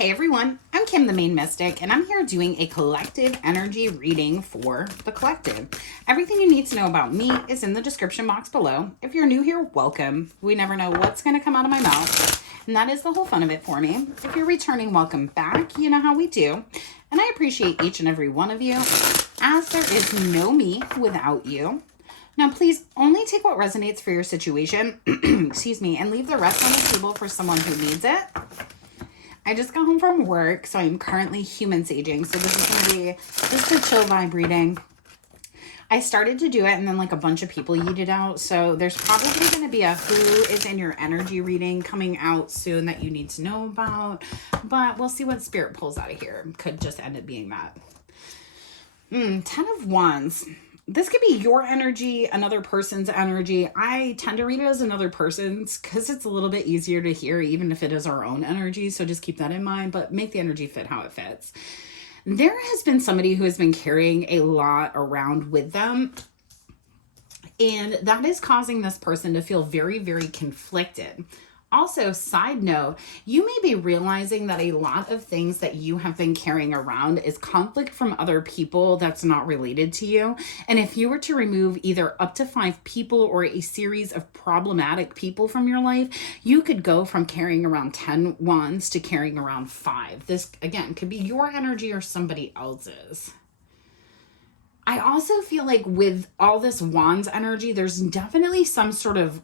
Hey everyone, I'm Kim the Maine Mystic, and I'm here doing a collective energy reading for the collective. Everything you need to know about me is in the description box below. If you're new here, welcome. We never know what's going to come out of my mouth, and that is the whole fun of it for me. If you're returning, welcome back. You know how we do, and I appreciate each and every one of you, as there is no me without you. Now, please only take what resonates for your situation, excuse me, and leave the rest on the table for someone who needs it. I just got home from work, so I'm currently human saging. So this is going to be just a chill vibe reading. I started to do it, and then like a bunch of people yeeted out. So there's probably going to be a who is in your energy reading coming out soon that you need to know about. But we'll see what spirit pulls out of here. Could just end up being that. 10 of Wands. This could be your energy, another person's energy. I tend to read it as another person's because it's a little bit easier to hear, even if it is our own energy. So just keep that in mind, but make the energy fit how it fits. There has been somebody who has been carrying a lot around with them, and that is causing this person to feel very, very conflicted. Also, side note, you may be realizing that a lot of things that you have been carrying around is conflict from other people that's not related to you. And if you were to remove either up to 5 people or a series of problematic people from your life, you could go from carrying around 10 wands to carrying around 5. This, again, could be your energy or somebody else's. I also feel like with all this wands energy, there's definitely some sort of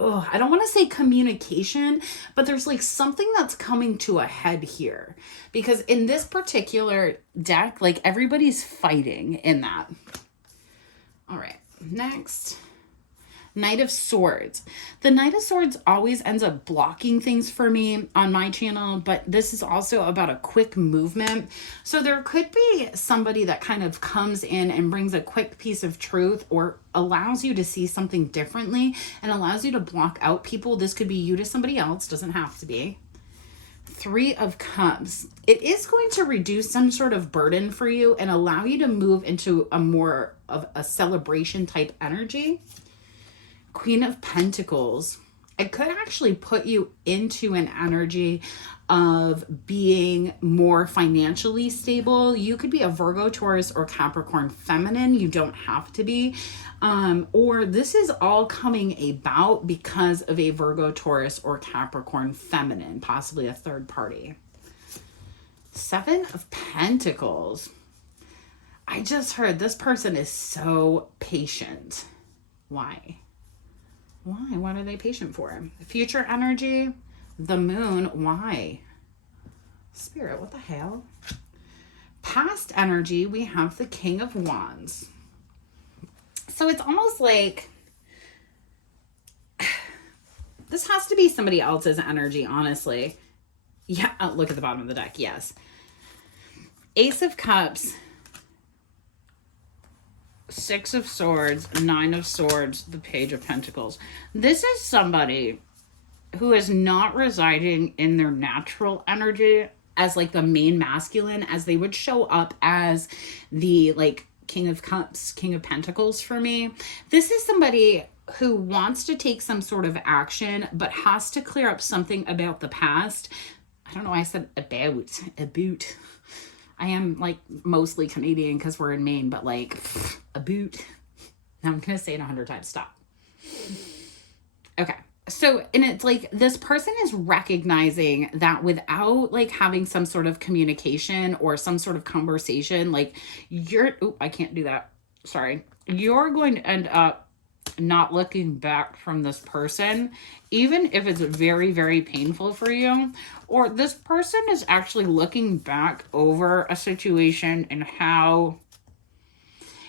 I don't want to say communication, but there's like something that's coming to a head here. Because in this particular deck, like everybody's fighting in that. All right, next. Knight of Swords. The Knight of Swords always ends up blocking things for me on my channel, but this is also about a quick movement. So there could be somebody that kind of comes in and brings a quick piece of truth or allows you to see something differently and allows you to block out people. This could be you to somebody else, doesn't have to be. 3 of Cups. It is going to reduce some sort of burden for you and allow you to move into a more of a celebration type energy. Queen of Pentacles. It could actually put you into an energy of being more financially stable. You could be a Virgo, Taurus, or Capricorn feminine. You don't have to be. Or this is all coming about because of a Virgo, Taurus, or Capricorn feminine, possibly a third party. 7 of Pentacles. I just heard this person is so patient. Why? Why? What are they patient for? Future energy, the moon. Why? Spirit, what the hell? Past energy, we have the King of Wands. So it's almost like this has to be somebody else's energy, honestly. Yeah, look at the bottom of the deck. Yes. Ace of Cups. 6 of Swords, 9 of Swords, the Page of Pentacles. This is somebody who is not residing in their natural energy as like the main masculine, as they would show up as the like King of Cups, King of Pentacles for me. This is somebody who wants to take some sort of action, but has to clear up something about the past. I don't know why I said about. I am like mostly Canadian because we're in Maine, but like a boot. Now I'm going to say it 100 times. Stop. Okay. So, and it's like this person is recognizing that without like having some sort of communication or some sort of conversation, like I can't do that. Sorry. You're going to end up not looking back from this person, even if it's very, very painful for you, or this person is actually looking back over a situation and how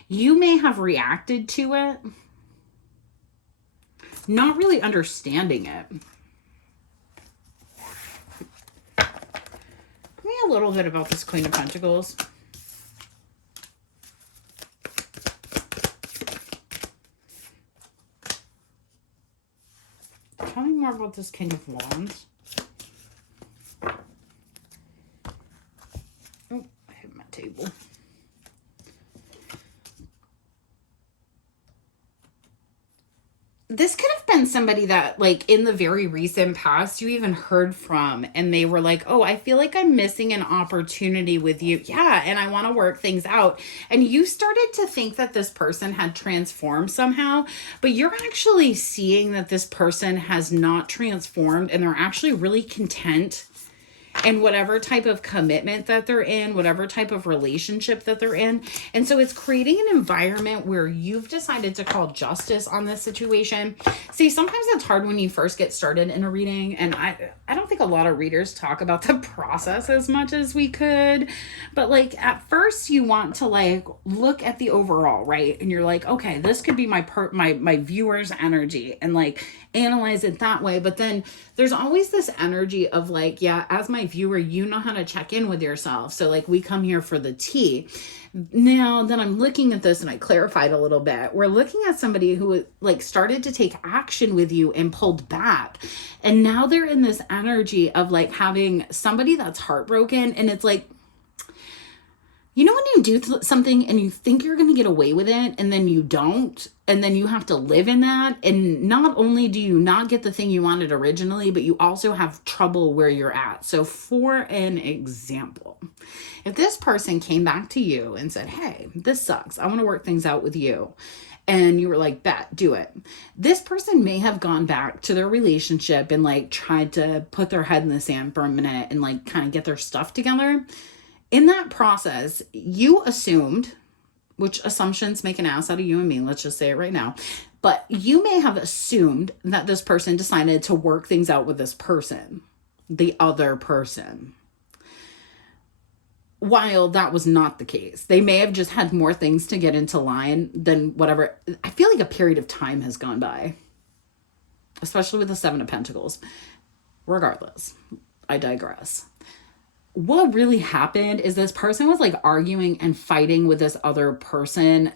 you may have reacted to it, not really understanding it. Tell me a little bit about this Queen of Pentacles. Tell me more about this King of Wands. Oh, I hit my table. this could have been somebody that, like, in the very recent past, you even heard from, and they were like, oh, I feel like I'm missing an opportunity with you. Yeah, and I want to work things out. And you started to think that this person had transformed somehow, but you're actually seeing that this person has not transformed, and they're actually really content and whatever type of commitment that they're in, whatever type of relationship that they're in. And so it's creating an environment where you've decided to call justice on this situation. See, sometimes it's hard when you first get started in a reading. And I don't think a lot of readers talk about the process as much as we could. But like at first you want to like look at the overall, right? And you're like, okay, this could be my viewer's energy, and like analyze it that way. But then there's always this energy of like, yeah, as my viewer, you know how to check in with yourself. So like we come here for the tea. Now that I'm looking at this and I clarified a little bit, we're looking at somebody who like started to take action with you and pulled back. And now they're in this energy of like having somebody that's heartbroken. And it's like, you know, when you do something and you think you're going to get away with it and then you don't, and then you have to live in that. And not only do you not get the thing you wanted originally, but you also have trouble where you're at. So for an example, if this person came back to you and said, hey, this sucks, I want to work things out with you, and you were like, bet, do it. This person may have gone back to their relationship and like tried to put their head in the sand for a minute and like kind of get their stuff together. In that process, you assumed, which assumptions make an ass out of you and me, let's just say it right now, but you may have assumed that this person decided to work things out with this person, the other person, while that was not the case. They may have just had more things to get into line than whatever. I feel like a period of time has gone by, especially with the Seven of Pentacles. Regardless, I digress. What really happened is this person was like arguing and fighting with this other person,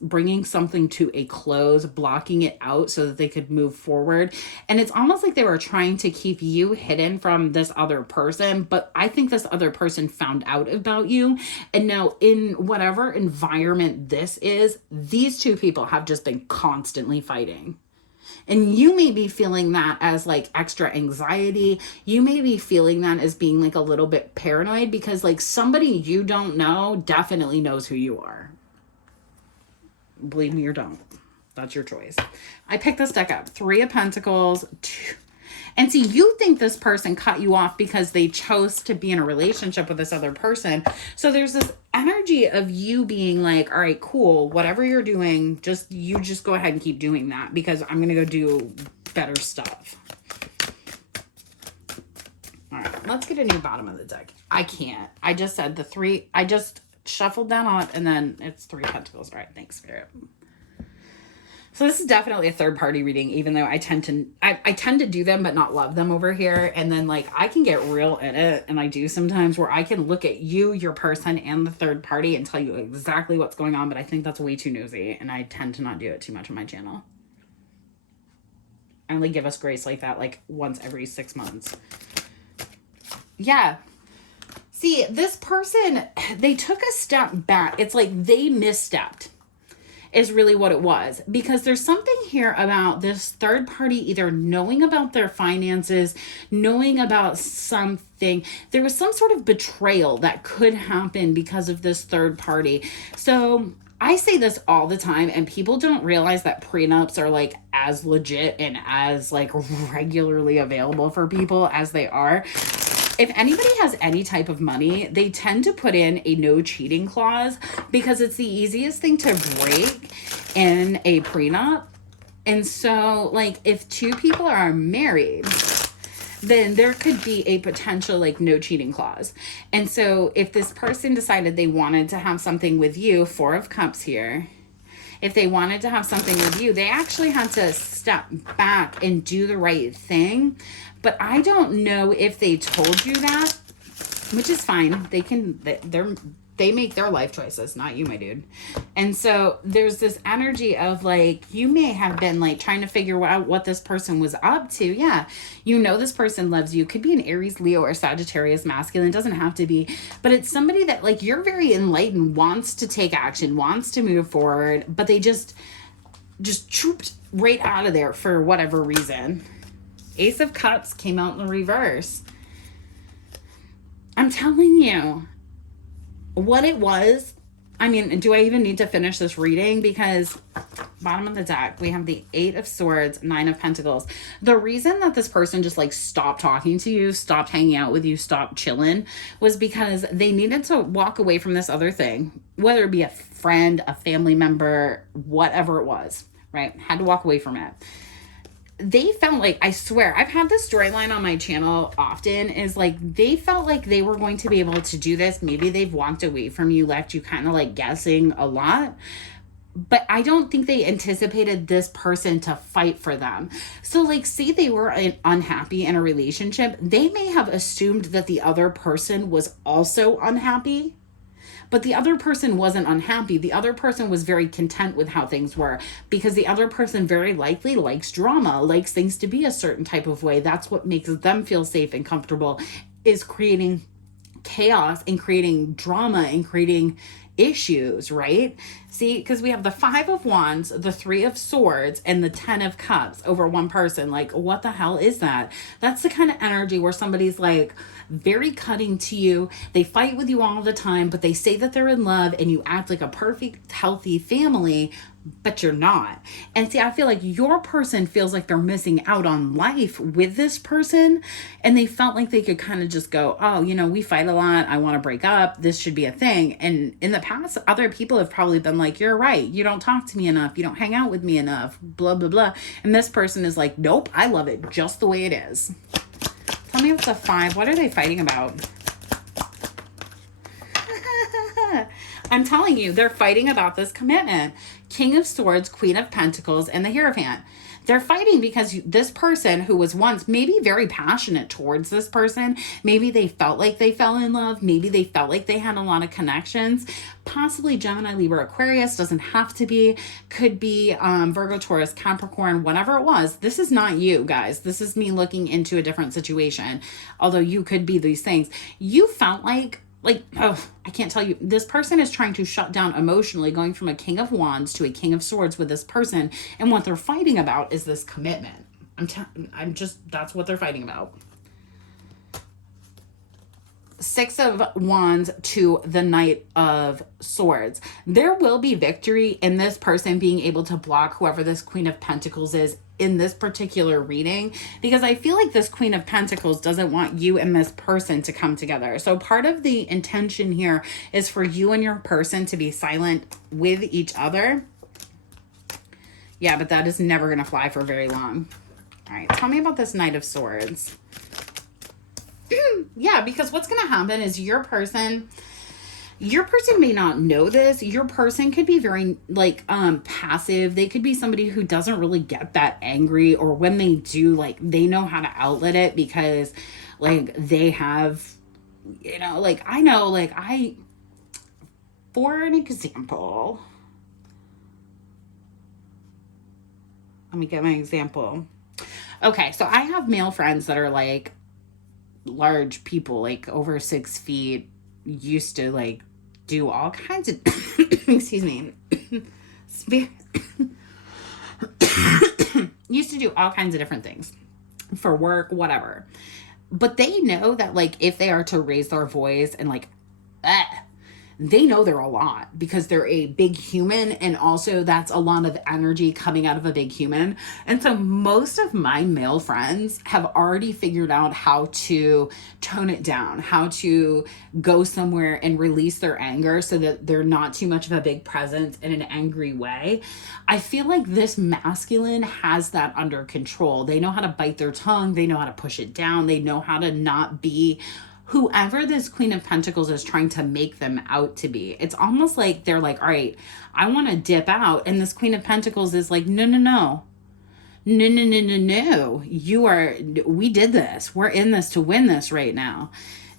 bringing something to a close, blocking it out so that they could move forward. And it's almost like they were trying to keep you hidden from this other person. But I think this other person found out about you. And now in whatever environment this is, these two people have just been constantly fighting. And you may be feeling that as like extra anxiety. You may be feeling that as being like a little bit paranoid because like somebody you don't know definitely knows who you are. Believe me or don't. That's your choice. I picked this deck up. 3 of Pentacles. And see, you think this person cut you off because they chose to be in a relationship with this other person. So there's this energy of you being like, all right, cool, whatever you're doing, just go ahead and keep doing that because I'm going to go do better stuff. All right, let's get a new bottom of the deck. I can't. I just said the 3. I just shuffled that on and then it's 3 Pentacles. All right, thanks, Spirit. So this is definitely a third party reading, even though I tend to do them, but not love them over here. And then like, I can get real in it. And I do sometimes where I can look at you, your person, and the third party and tell you exactly what's going on. But I think that's way too nosy. And I tend to not do it too much on my channel. I only give us grace like that, like once every 6 months. Yeah. See, this person, they took a step back. It's like they misstepped. Is really what it was, because there's something here about this third party either knowing about their finances, knowing about something. There was some sort of betrayal that could happen because of this third party. So I say this all the time, and people don't realize that prenups are like as legit and as like regularly available for people as they are. If anybody has any type of money, they tend to put in a no cheating clause because it's the easiest thing to break in a prenup. And so like if 2 people are married, then there could be a potential like no cheating clause. And so if this person decided they wanted to have something with you, 4 of Cups here, if they wanted to have something with you, they actually had to step back and do the right thing. But I don't know if they told you that, which is fine. They make their life choices, not you, my dude. And so there's this energy of like, you may have been like trying to figure out what this person was up to. Yeah. You know, this person loves you. Could be an Aries, Leo, or Sagittarius masculine. It doesn't have to be, but it's somebody that like you're very enlightened, wants to take action, wants to move forward, but they just chooped right out of there for whatever reason. Ace of Cups came out in the reverse. I'm telling you what it was. I mean, do I even need to finish this reading? Because bottom of the deck, we have the Eight of Swords, Nine of Pentacles. The reason that this person just like stopped talking to you, stopped hanging out with you, stopped chilling, was because they needed to walk away from this other thing, whether it be a friend, a family member, whatever it was, right? Had to walk away from it. They felt like, I swear, I've had this storyline on my channel often, is like they felt like they were going to be able to do this. Maybe they've walked away from you, left you kind of like guessing a lot. But I don't think they anticipated this person to fight for them. So like, say they were unhappy in a relationship, they may have assumed that the other person was also unhappy. But the other person wasn't unhappy. The other person was very content with how things were, because the other person very likely likes drama, likes things to be a certain type of way. That's what makes them feel safe and comfortable, is creating chaos and creating drama and creating issues, right? See, because we have the Five of Wands, the Three of Swords, and the Ten of Cups over one person. Like, what the hell is that? That's the kind of energy where somebody's like very cutting to you. They fight with you all the time, but they say that they're in love and you act like a perfect, healthy family, but you're not. And see, I feel like your person feels like they're missing out on life with this person. And they felt like they could kind of just go, oh, you know, we fight a lot. I want to break up. This should be a thing. And in the past, other people have probably been like, you're right. You don't talk to me enough. You don't hang out with me enough, blah, blah, blah. And this person is like, nope, I love it just the way it is. Tell me what's the five. What are they fighting about? I'm telling you, they're fighting about this commitment. King of Swords, Queen of Pentacles, and the Hierophant. They're fighting because this person who was once maybe very passionate towards this person, maybe they felt like they fell in love, maybe they felt like they had a lot of connections, possibly Gemini, Libra, Aquarius, doesn't have to be, could be Virgo, Taurus, Capricorn, whatever it was. This is not you, guys. This is me looking into a different situation, although you could be these things. You felt like, oh, I can't tell you. This person is trying to shut down emotionally, going from a King of Wands to a King of Swords with this person. And what they're fighting about is this commitment. That's what they're fighting about. Six of Wands to the Knight of Swords. There will be victory in this person being able to block whoever this Queen of Pentacles is in this particular reading, because I feel like this Queen of Pentacles doesn't want you and this person to come together. So part of the intention here is for you and your person to be silent with each other. Yeah, but that is never going to fly for very long. All right, tell me about this Knight of Swords. Yeah, because what's going to happen is your person may not know this. Your person could be very like passive. They could be somebody who doesn't really get that angry, or when they do, like they know how to outlet it because like they have, you know, like I know, like for an example, let me get my example. Okay, so I have male friends that are like large people, like over 6 feet, used to like do all kinds of excuse me used to do all kinds of different things for work, whatever. But they know that like if they are to raise their voice and like they know they're a lot because they're a big human, and also that's a lot of energy coming out of a big human. And so most of my male friends have already figured out how to tone it down, how to go somewhere and release their anger so that they're not too much of a big presence in an angry way. I feel like this masculine has that under control. They know how to bite their tongue. They know how to push it down. They know how to not be whoever this Queen of Pentacles is trying to make them out to be. It's almost like they're like, all right, I want to dip out. And this Queen of Pentacles is like, no. We did this. We're in this to win this right now.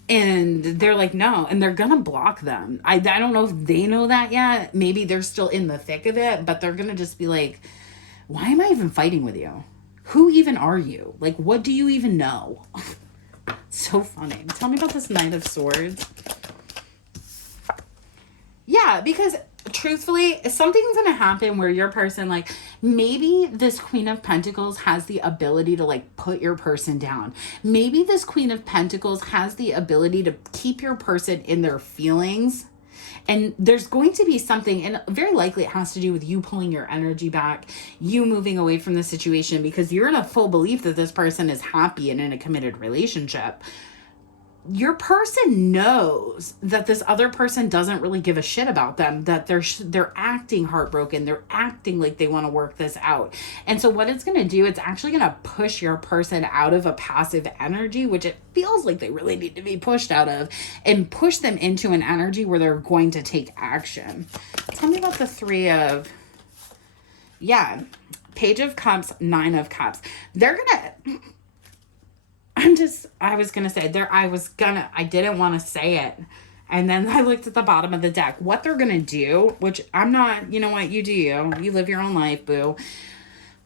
And they're like, no. And they're going to block them. I don't know if they know that yet. Maybe they're still in the thick of it, but they're going to just be like, why am I even fighting with you? Who even are you? Like, what do you even know? So funny. Tell me about this Knight of Swords. Yeah, because truthfully, something's going to happen where your person, like, Maybe this Queen of Pentacles has the ability to like put your person down. Maybe this Queen of Pentacles has the ability to keep your person in their feelings. And there's going to be something, and very likely it has to do with you pulling your energy back, you moving away from the situation, because you're in a full belief that this person is happy and in a committed relationship. Your person knows that this other person doesn't really give a shit about them, that they're acting heartbroken, they're acting like they want to work this out. And so what it's going to do, it's actually going to push your person out of a passive energy, which it feels like they really need to be pushed out of, and push them into an energy where they're going to take action. Tell me about the Three of, Page of Cups, Nine of Cups. They're going to... I didn't want to say it. And then I looked at the bottom of the deck. What they're going to do, which I'm not, you know what, you do you. You live your own life, boo.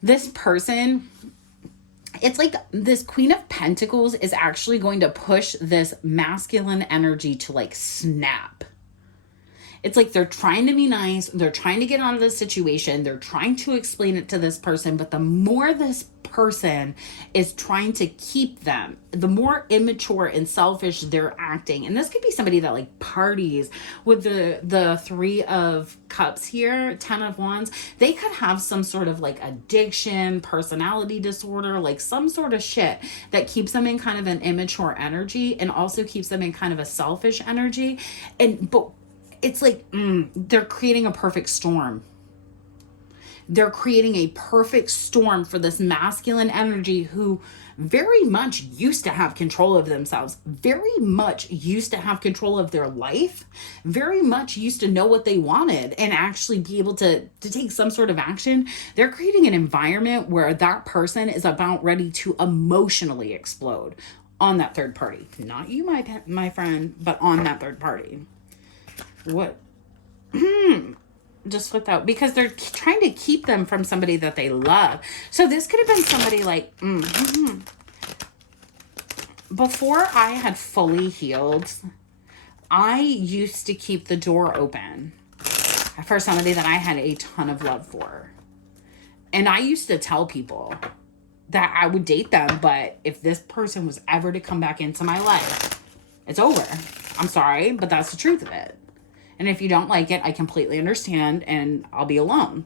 This person, it's like this Queen of Pentacles is actually going to push this masculine energy to like snap. It's like they're trying to be nice. They're trying to get out of this situation. They're trying to explain it to this person. But the more this person is trying to keep them, the more immature and selfish they're acting. And this could be somebody that like parties with the Three of Cups here, Ten of Wands. They could have some sort of like addiction, personality disorder, like some sort of shit that keeps them in kind of an immature energy and also keeps them in kind of a selfish energy. But it's like they're creating a perfect storm. They're creating a perfect storm for this masculine energy who very much used to have control of themselves, very much used to have control of their life, very much used to know what they wanted and actually be able to take some sort of action. They're creating an environment where that person is about ready to emotionally explode on that third party. Not you, my friend, but on that third party. What? Just flip out, because they're trying to keep them from somebody that they love. So this could have been somebody like, before I had fully healed, I used to keep the door open for somebody that I had a ton of love for. And I used to tell people that I would date them, but if this person was ever to come back into my life, it's over. I'm sorry, but that's the truth of it. And if you don't like it, I completely understand, and I'll be alone.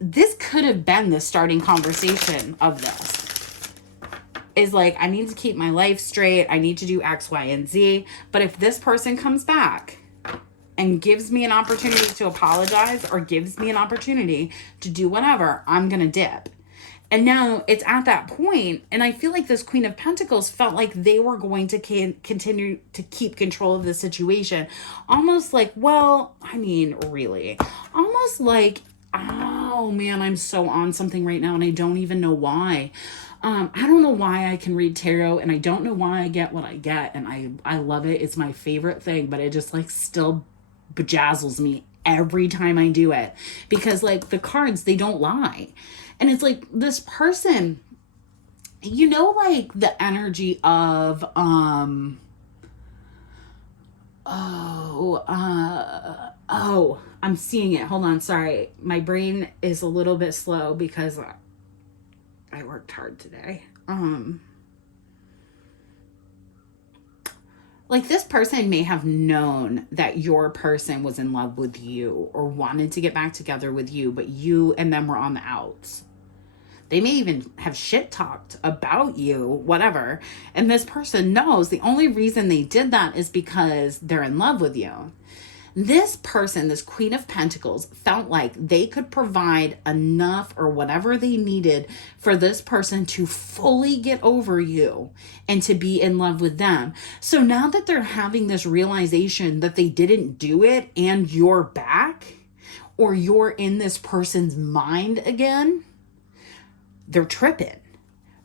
This could have been the starting conversation of this. Is like, I need to keep my life straight. I need to do X, Y, and Z. But if this person comes back and gives me an opportunity to apologize or gives me an opportunity to do whatever, I'm going to dip. And now it's at that point, and I feel like this Queen of Pentacles felt like they were going to continue to keep control of the situation. Almost like, well, I mean, really. Almost like, oh man, I'm so on something right now and I don't even know why. I don't know why I can read tarot, and I don't know why I get what I get, and I love it. It's my favorite thing, but it just like still bejazzles me every time I do it, because like the cards, they don't lie. And it's like this person, you know, like the energy of, I'm seeing it. Hold on. Sorry. My brain is a little bit slow because I worked hard today. Like this person may have known that your person was in love with you or wanted to get back together with you, but you and them were on the outs. They may even have shit talked about you, whatever. And this person knows the only reason they did that is because they're in love with you. This person, this Queen of Pentacles, felt like they could provide enough or whatever they needed for this person to fully get over you and to be in love with them. So now that they're having this realization that they didn't do it and you're back, or you're in this person's mind again, they're tripping.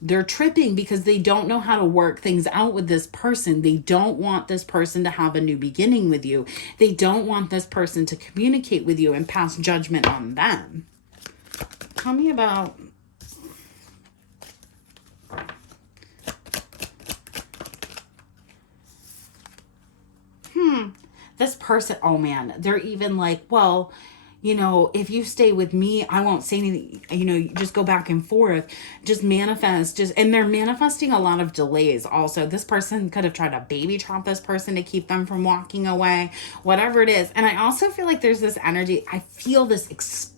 They're tripping because they don't know how to work things out with this person. They don't want this person to have a new beginning with you. They don't want this person to communicate with you and pass judgment on them. Tell me about... This person, oh man, they're even like, well, you know, if you stay with me, I won't say anything, you know, you just go back and forth, just manifest, and they're manifesting a lot of delays. Also, this person could have tried to baby trap this person to keep them from walking away, whatever it is. And I also feel like there's this energy, I feel this explosion